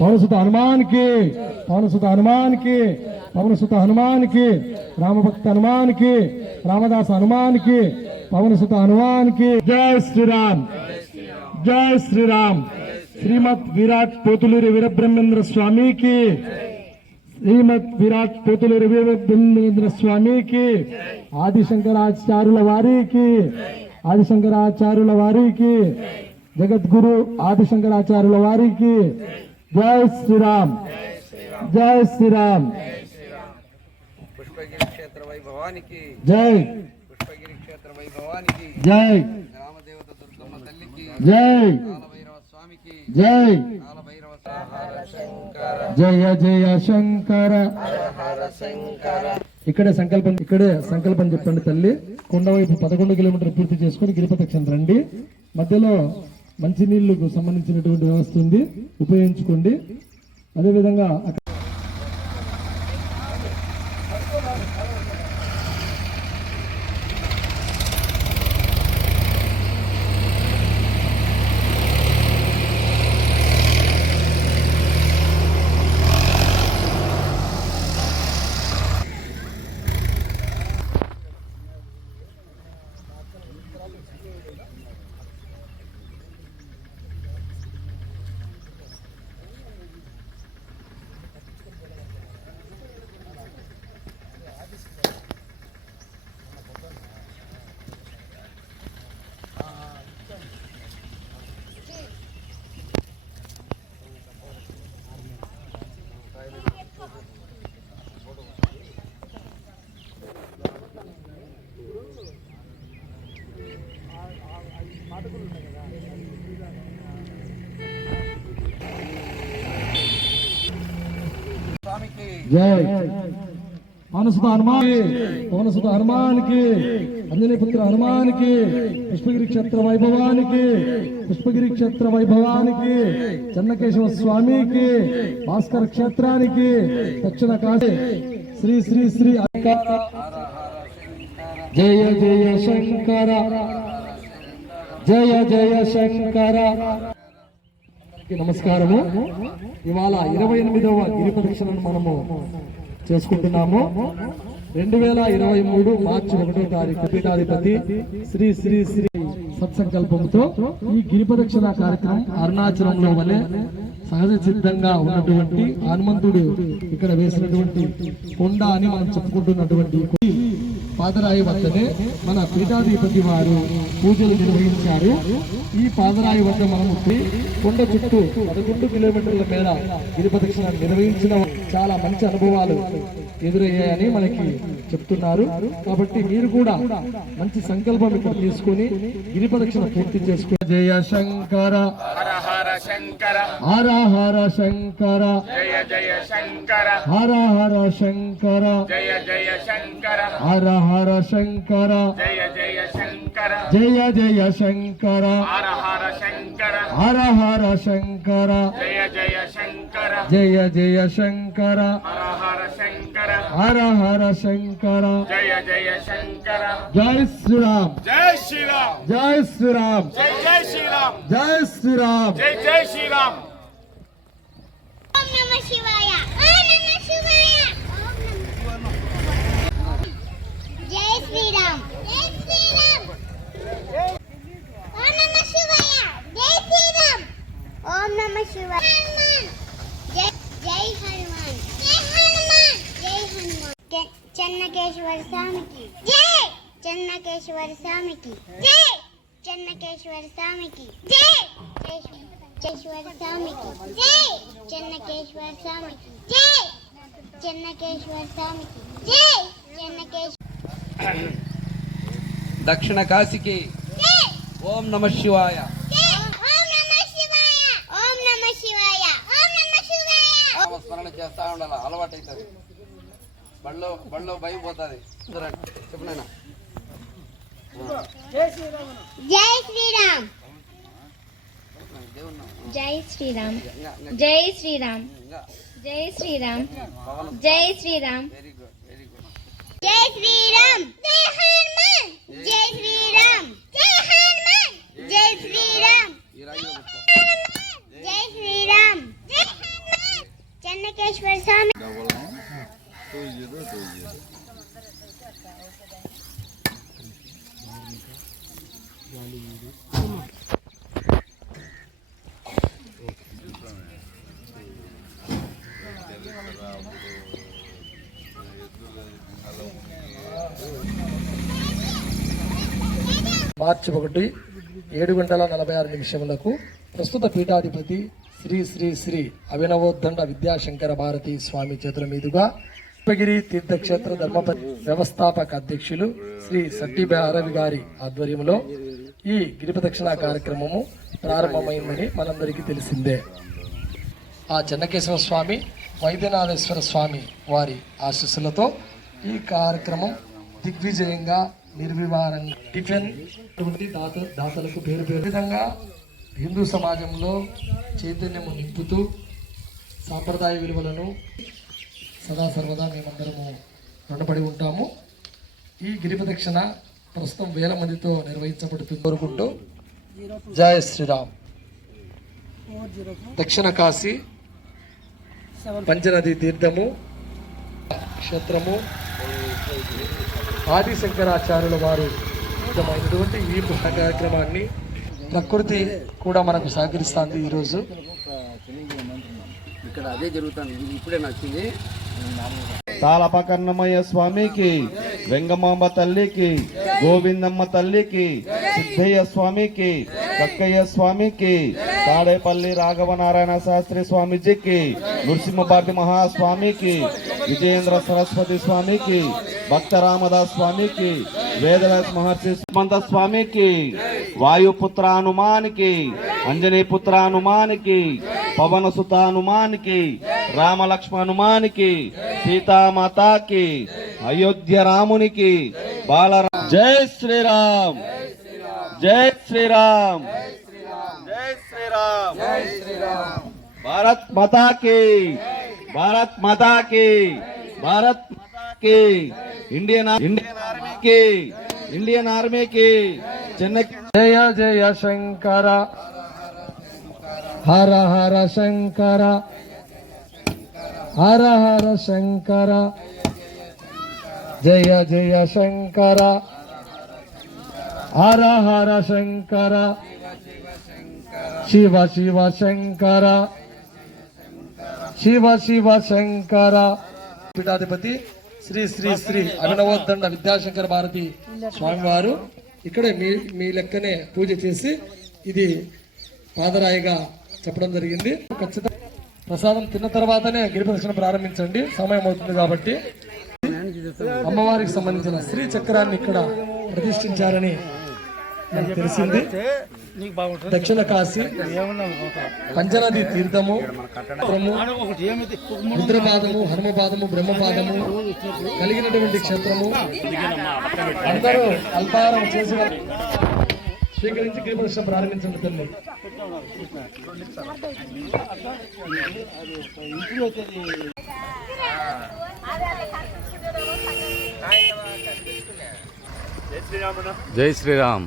పవనసుత హనుమాన్కి పవనసుత హనుమాన్కి పవనసుత హనుమాన్కి రామభక్త హనుమాన్కి రామదాస్ హనుమాన్కి పవనసుత హనుమాన్కి. జై శ్రీరామ్. జై శ్రీరామ్. శ్రీమద్ విరాట్ పోతులూరి వీరబ్రహ్మేంద్ర స్వామికి శ్రీమద్ విరాట్ పోతులూరి వీరబ్రహ్మేంద్ర స్వామికి ఆదిశంకరాచార్యుల వారికి ఆదిశంకరాచార్యుల వారికి జగద్గురు ఆదిశంకరాచార్యుల వారికి జై శ్రీరామ్ జై శ్రీరామ్. పుష్పగిరి క్షేత్ర వైభవానికి జై. పుష్పగిరి క్షేత్ర వైభవానికి జై. గ్రామదేవత దుర్గమ్మ తల్లికి జై. జై. జయ జయ శంకర. ఇక్కడే సంకల్పం ఇక్కడే సంకల్పం చెప్పండి తల్లి. కొండ వైపు పదకొండు కిలోమీటర్ పూర్తి చేసుకుని గిరిపతక్షం రండి. మధ్యలో మంచినీళ్ళకు సంబంధించినటువంటి వ్యవస్థ ఉంది. ఉపయోగించుకోండి. అదేవిధంగా జై. పవనసుత హనుమాన్ పవనసుత హనుమానికి అంజనీపుత్ర హనుమానికి పుష్పగిరి క్షేత్ర వైభవానికి పుష్పగిరి క్షేత్ర వైభవానికి చెన్నకేశవ స్వామికి భాస్కర క్షేత్రానికి దక్షిణ కాశీ. శ్రీ శ్రీ శ్రీ జయ జయ శంకర. జయ జయ శంకర. నమస్కారము. ఇవాళ ఇరవై ఎనిమిదవ గిరి ప్రదక్షిణను మనము చేసుకుంటున్నాము. రెండు వేల ఇరవై మూడు మార్చి ఒకటో తారీఖు పీఠాధిపతి శ్రీ శ్రీ శ్రీ సత్సంకల్పంతో ఈ గిరి ప్రదక్షిణ కార్యక్రమం అరుణాచలంలో వలె సహజ సిద్ధంగా ఉన్నటువంటి హనుమంతుడు ఇక్కడ వేసినటువంటి కొండ అని మనం చెప్పుకుంటున్నటువంటి పాదరాయి వద్దనే మన పీఠాధిపతి వారు పూజలు నిర్వహించారు. ఈ పాదరాయి వద్ద మనము కొండ చుట్టూ పదకొండు కిలోమీటర్ల మేర గిరి ప్రదక్షిణ నిర్వహించిన చాలా మంచి అనుభవాలు ఎదురయ్యాయని మనకి చెప్తున్నారు. కాబట్టి మీరు కూడా మంచి సంకల్పం ఇక్కడ తీసుకొని గిరి ప్రదక్షిణ పూర్తి చేసుకుని జయ శంకర. హర హర శంకర. హర హర శంకర. జయ జయ శంకర. హర హర శంకర. జయ జయ శంకర. హర హర శంకర జయ జయ శంకర. జయ జయ శంకర. హర హర శంకర. హర హర శంకర జయ జయ శంకర. జయ జయ శంకర. హర హర శంకర. హర హర శంకర జయ జయ శంకర. జై శ్రీరామ్. జై శ్రీరామ్. జై శ్రీరామ్. జై జై శ్రీరామ్. జై శ్రీరామ్. జై జై శ్రీరామ్ ఓం నమ శివాయ ఓం నమ శివాయ జై శ్రీరామ్ జై శ్రీరామ్ ఓం నమ శివాయ జై శ్రీరామ్ ఓం నమ శివాయ హనుమాన్ జై జై హనుమాన్ జై హనుమాన్ జై హనుమాన్ చె- చెన్నకేశ్వర స్వామికి జై చెన్నకేశ్వర స్వామికి. జై! చెన్నకేశ్వర స్వామికి. జై! చెన్నకేశ్వర స్వామికి. జై! చెన్నకేశ్వర స్వామికి. జై! చెన్నకేశ్వర స్వామికి. జై! చెన్నకేశ్వర దక్షిణ కాశీకి జై! ఓం నమ శివాయ. జై! ఓం నమ శివాయ! ఓం నమ శివాయ. ఓం నమ శివాయ! నామస్మరణ చేస్తా ఉండాలి? అలవాటు అవుతుంది బళ్ళో బళ్ళో భయం పోతుంది. చెప్పు నాయనా. జై శ్రీరామ్. జై శ్రీరామ్. జై శ్రీరామ్. జై శ్రీరామ్. జై శ్రీరామ్. జై శ్రీరామ్. జై హనుమాన్. జై శ్రీరామ్. జై హనుమాన్. జై శ్రీరామ్ ఈ రాయిలో పెట్టుకో జై శ్రీరామ్ జై హనుమాన్ చెన్నకేశ్వర స్వామి మార్చి ఒకటి ఏడు గంటల నలభై ఆరు నిమిషములకు ప్రస్తుత పీఠాధిపతి శ్రీ శ్రీ శ్రీ అభినవోద్దండ విద్యాశంకర భారతి స్వామి చేతుల మీదుగా పుష్పగిరి తీర్థక్షేత్ర ధర్మపతి వ్యవస్థాపక అధ్యక్షులు శ్రీ సట్టి భారవి గారి ఆధ్వర్యంలో ఈ గిరిప్రదక్షిణ కార్యక్రమము ప్రారంభమైందని మనందరికీ తెలిసిందే. ఆ చెన్నకేశవ స్వామి వైద్యనాథేశ్వర స్వామి వారి ఆశీస్సులతో ఈ కార్యక్రమం దిగ్విజయంగా నిర్వివారంగా. టిఫిన్ దాత దాతలకు పేరు పేరు. విధంగా హిందూ సమాజంలో చైతన్యము నింపుతూ సాంప్రదాయ విలువలను సదా సర్వదా మేమందరము రుణపడి ఉంటాము. ఈ గిరి ప్రదక్షిణ ప్రస్తుతం వేల మందితో నిర్వహించబడుతుంది. కోరుకుంటూ జయ శ్రీరామ్. దక్షిణ కాశీ పంచనది తీర్థము క్షేత్రము ఆదిశంకరాచార్యుల వారు ఇష్టమైనటువంటి ఈ కార్యక్రమాన్ని ప్రకృతి కూడా మనకు సహకరిస్తుంది ఈరోజు. ఇక్కడ అదే జరుగుతుంది ఇప్పుడే నచ్చింది. తాళపకర్ణమయ్య స్వామికి వెంగమాంబ తల్లికి గోవిందమ్మ తల్లికి సిద్ధయ్య స్వామికి కక్కయ్య స్వామికి తాడేపల్లి రాఘవనారాయణ శాస్త్రి స్వామీజీకి నృసింహ భారతి మహాస్వామికి విజయేంద్ర సరస్వతి స్వామికి భక్త రామదాస్ స్వామికి వేదవ్యాస మహర్షి సుమంత స్వామికి వాయుపుత్ర హనుమానికి అంజనీ పుత్ర హనుమానికి పవన సుత హనుమానికి రామలక్ష్మ హనుమానికి సీతామాతాకి అయోధ్య రామునికి బాలరా జై శ్రీరామ్! జై శ్రీరామ్! జై శ్రీరామ్! జై శ్రీరామ్ భారత్ మాతాకి భారత్ మాతాకి భారత్ మాతాకి ఇండియన్ ఇండియన్ ఆర్మీకి ఇండియన్ ఆర్మీకి చెన్నై జయ జయ శంకర హర హర శంకర హర హర శంకర జయ జయ శంకర హర హర శంకర శివ శివ శంకర శివ శివ శంకర. పీఠాధిపతి శ్రీ శ్రీ శ్రీ అభినవోద్దండ విద్యాశంకర భారతి స్వామివారు. ఇక్కడే మీ మీ లెక్కనే పూజ చేసి ఇది పాదరాయిగా చెప్పడం జరిగింది. ఖచ్చితంగా ప్రసాదం తిన్న తర్వాతనే గిరి ప్రారంభించండి. సమయం అవుతుంది కాబట్టి. అమ్మవారికి సంబంధించిన శ్రీ చక్రాన్ని ఇక్కడ ప్రతిష్ఠించారని తెలిసింది. దక్షిణ కాశీ పంచనది తీర్థము రుద్రపాదము హనుమపాదము బ్రహ్మపాదము కలిగినటువంటి క్షేత్రము. అందరూ అల్పాహారం చేసి స్వీకరించి గిరిప్రదక్షిణ ప్రారంభించండి తల్లి. జై శ్రీరామ్.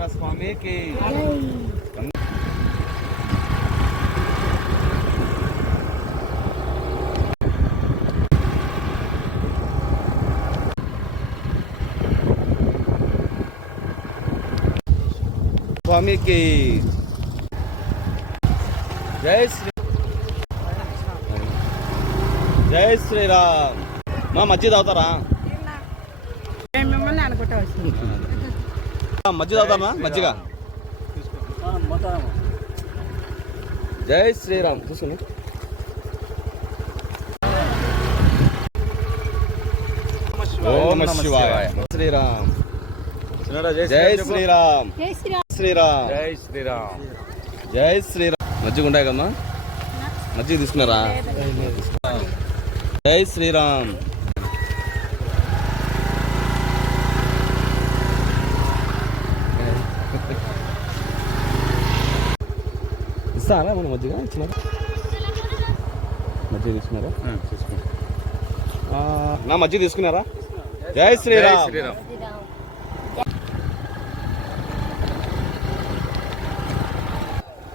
వెంకటేశ్వర స్వామికి స్వామికి జై శ్రీ. జై శ్రీరామ్. మా మజ్జిగ తాగుతారా మిమ్మల్ని అనుకుంటా వచ్చింది? మజ్జిగ తాగుతారా మజ్జిగ. జై శ్రీరామ్. చూసుకుని ఓం శివాయ. శ్రీరామ్. జై శ్రీరామ్ శ్రీరామ్. జై శ్రీరామ్. జై శ్రీరామ్. మజ్జిగ ఉంటాయి కమ్మా మజ్జిగ తీసుకున్నారా? జై శ్రీరామ్. ఇస్తారా మన మజ్జిగ ఇచ్చినారా? మజ్జిగ తీసుకున్నారా ఆ, నా మజ్జిగ తీసుకున్నారా? జై జై శ్రీరామ్. శ్రీరామ్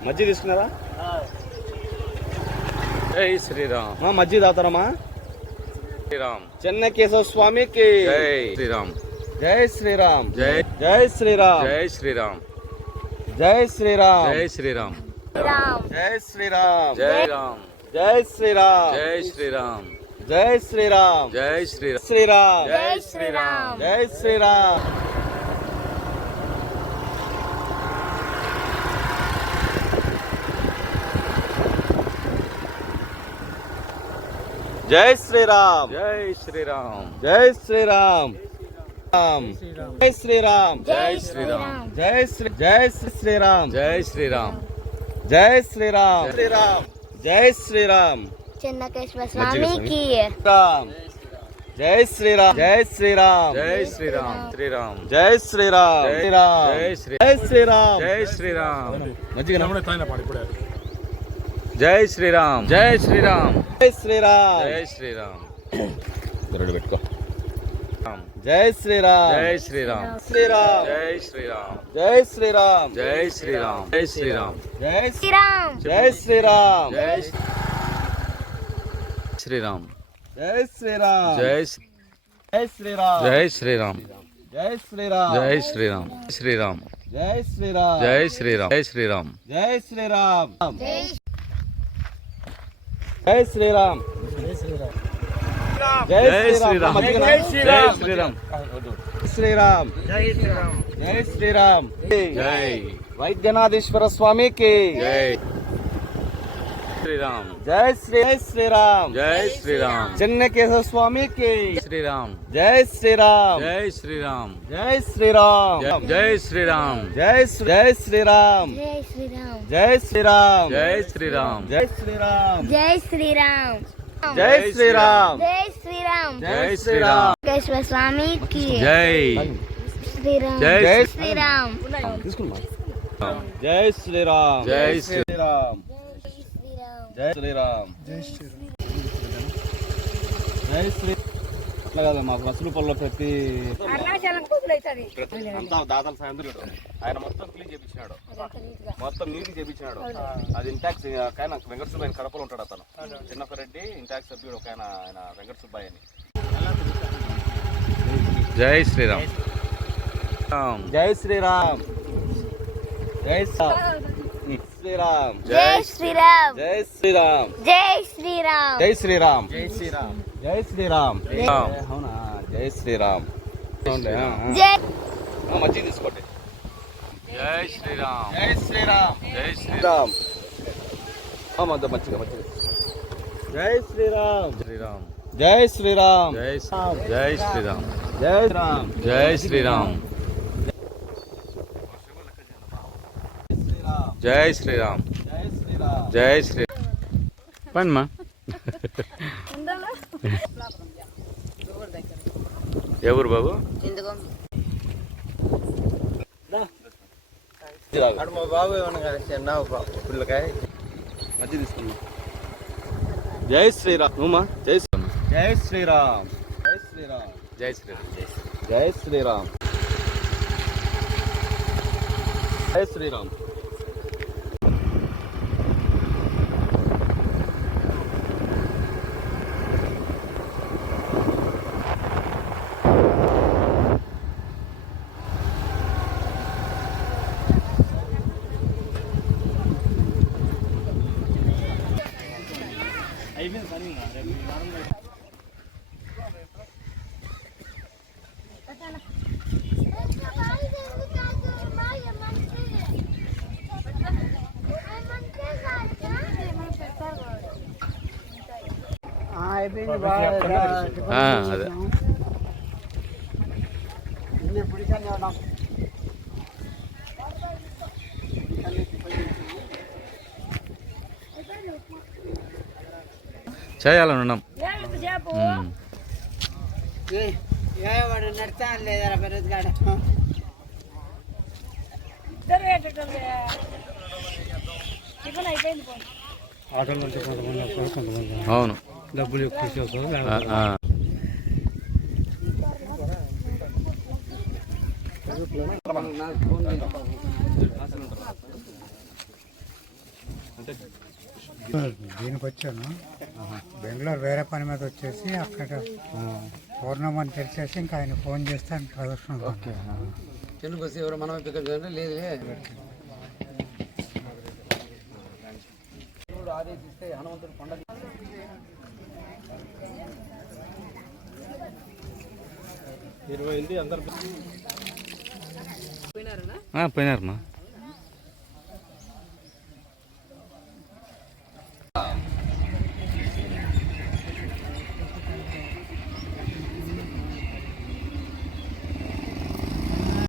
మజ్జిగ తీసుకున్నారా? జై శ్రీరామ్. మా మజ్జిగ తాగుతారమ్మా శ్రీరామ్. చెన్నై కేశవ స్వామికి జై శ్రీరామ్. జై శ్రీరామ్. జై. జై శ్రీరామ్. జై శ్రీరామ్. జై శ్రీరామ్. జై శ్రీరామ్. జై శ్రీరామ్ జై రామ్ జై శ్రీరామ్ జై శ్రీరామ్ జై శ్రీరామ్ జై శ్రీరామ్ శ్రీరామ్ జై శ్రీరామ్ జై శ్రీరామ్ జై శ్రీరామ్ జై శ్రీరామ్ జై శ్రీరామ్ జై శ్రీరామ్ జై శ్రీరామ్ జై శ్రీ జై శ్రీ శ్రీరామ్ జై శ్రీరామ్ జై శ్రీరామ్ శ్రీరామ్ జై శ్రీరామ్ స్వామికి. రామ్ జై శ్రీరామ్ జై శ్రీరామ్ జై శ్రీరామ్ శ్రీరామ్ జై శ్రీరామ్ శ్రీరామ్ జై శ్రీ- జై శ్రీరామ్ జై శ్రీరామ్ మంచిగా జై శ్రీరామ్ జై శ్రీరామ్ జై శ్రీరామ్ జై శ్రీరామ్ గరుడు పెట్టుకో. జై శ్రీరామ్ జై శ్రీరామ్ శ్రీరామ్ జై శ్రీరామ్ జై శ్రీరామ్ జై శ్రీరామ్ జై శ్రీరామ్ జై శ్రీ- శ్రీరామ్ జై శ్రీరామ్ జై శ్రీరామ్ జై శ్రీరామ్ జై జై శ్రీరామ్ జై శ్రీరామ్ జై శ్రీరామ్ జై శ్రీరామ్ శ్రీరామ్ జై శ్రీరామ్ జై శ్రీరామ్ జై శ్రీరామ్ జై శ్రీరామ్ జై శ్రీరామ్ జై जय श्री राम जय श्री राम श्री राम श्री राम जय श्री राम जय श्री राम जय वैद्यनाथेश्वर स्वामी के जय श्री राम जय श्री श्री राम जय श्री राम चन्न केशव स्वामी के श्री राम जय श्री राम जय श्री राम जय श्री राम जय श्री राम जय जय श्री राम जय श्री राम जय श्री राम जय श्री राम जय श्री राम जय श्री राम జై శ్రీరామ్ జై శ్రీరామ్ జై శ్రీరామ్ కేశ్వర స్వామికి జై శ్రీరామ్ జై జై శ్రీరామ్ జై శ్రీరామ్ జై శ్రీరామ్ జై శ్రీరామ్ జై శ్రీ అట్లా కదా మాకు వసూలు పనులు ప్రతి అంతా దాదాపు సాయంత్రం ఆయన మొత్తం క్లీన్ చేపించినాడు. మొత్తం నీట్ చేపించినాడు. అది ఇంటాక్స్ ఆయన వెంకట సుబ్బయ్య ఆయన కడపలో ఉంటాడు అతను. చిన్నపరెడ్డి ఇంటాక్స్ సభ్యుడు ఒక ఆయన ఆయన వెంకట సుబ్బయ్య అని. జై శ్రీరామ్. రామ్. జై శ్రీరామ్. జై శ్రీరామ్. జై శ్రీరామ్. జై శ్రీరామ్. జై శ్రీరామ్. జై శ్రీరామ్. జై శ్రీరామ్. జై శ్రీరామ్ రామ్. అవునా జై శ్రీరామ్ మజ్జిగ తీసుకోండి జై శ్రీరామ్ జై శ్రీరామ్ జై శ్రీరామ్ శ్రీరామ్ మజ్జిగ మజ్జిగ జై శ్రీరామ్ శ్రీరామ్ జై శ్రీరామ్ జై జై శ్రీరామ్ జై శ్రీరామ్ జై శ్రీరామ్ జై శ్రీరామ్ జై శ్రీరామ్ జై శ్రీ పనిమా ఎవరు బాబు? మా బాబు ఏమన్నా పిల్లకాయ. తీసుకున్నా జై శ్రీరామ్. నువ్వా జై శ్రీ- జై శ్రీరామ్. జై శ్రీరామ్. జై శ్రీరామ్. జై శ్రీరామ్. జై శ్రీరామ్. ఆ, అదే చేయాలని ఉన్నాం. అవును. ఆ, ఆ. దీనికి వచ్చాను బెంగళూరు వేరే పని మీద వచ్చేసి అక్కడ టోర్నమెంట్ తెలిసేసి ఇంకా ఆయన ఫోన్ చేస్తే ఆయన ప్రదర్శన చెల్లు బస్సు ఎవరు మనం ఇక్కడ లేదు ఆదేశిస్తే హనుమంతుడు పండగ ఆ, పోయినారమ్మా.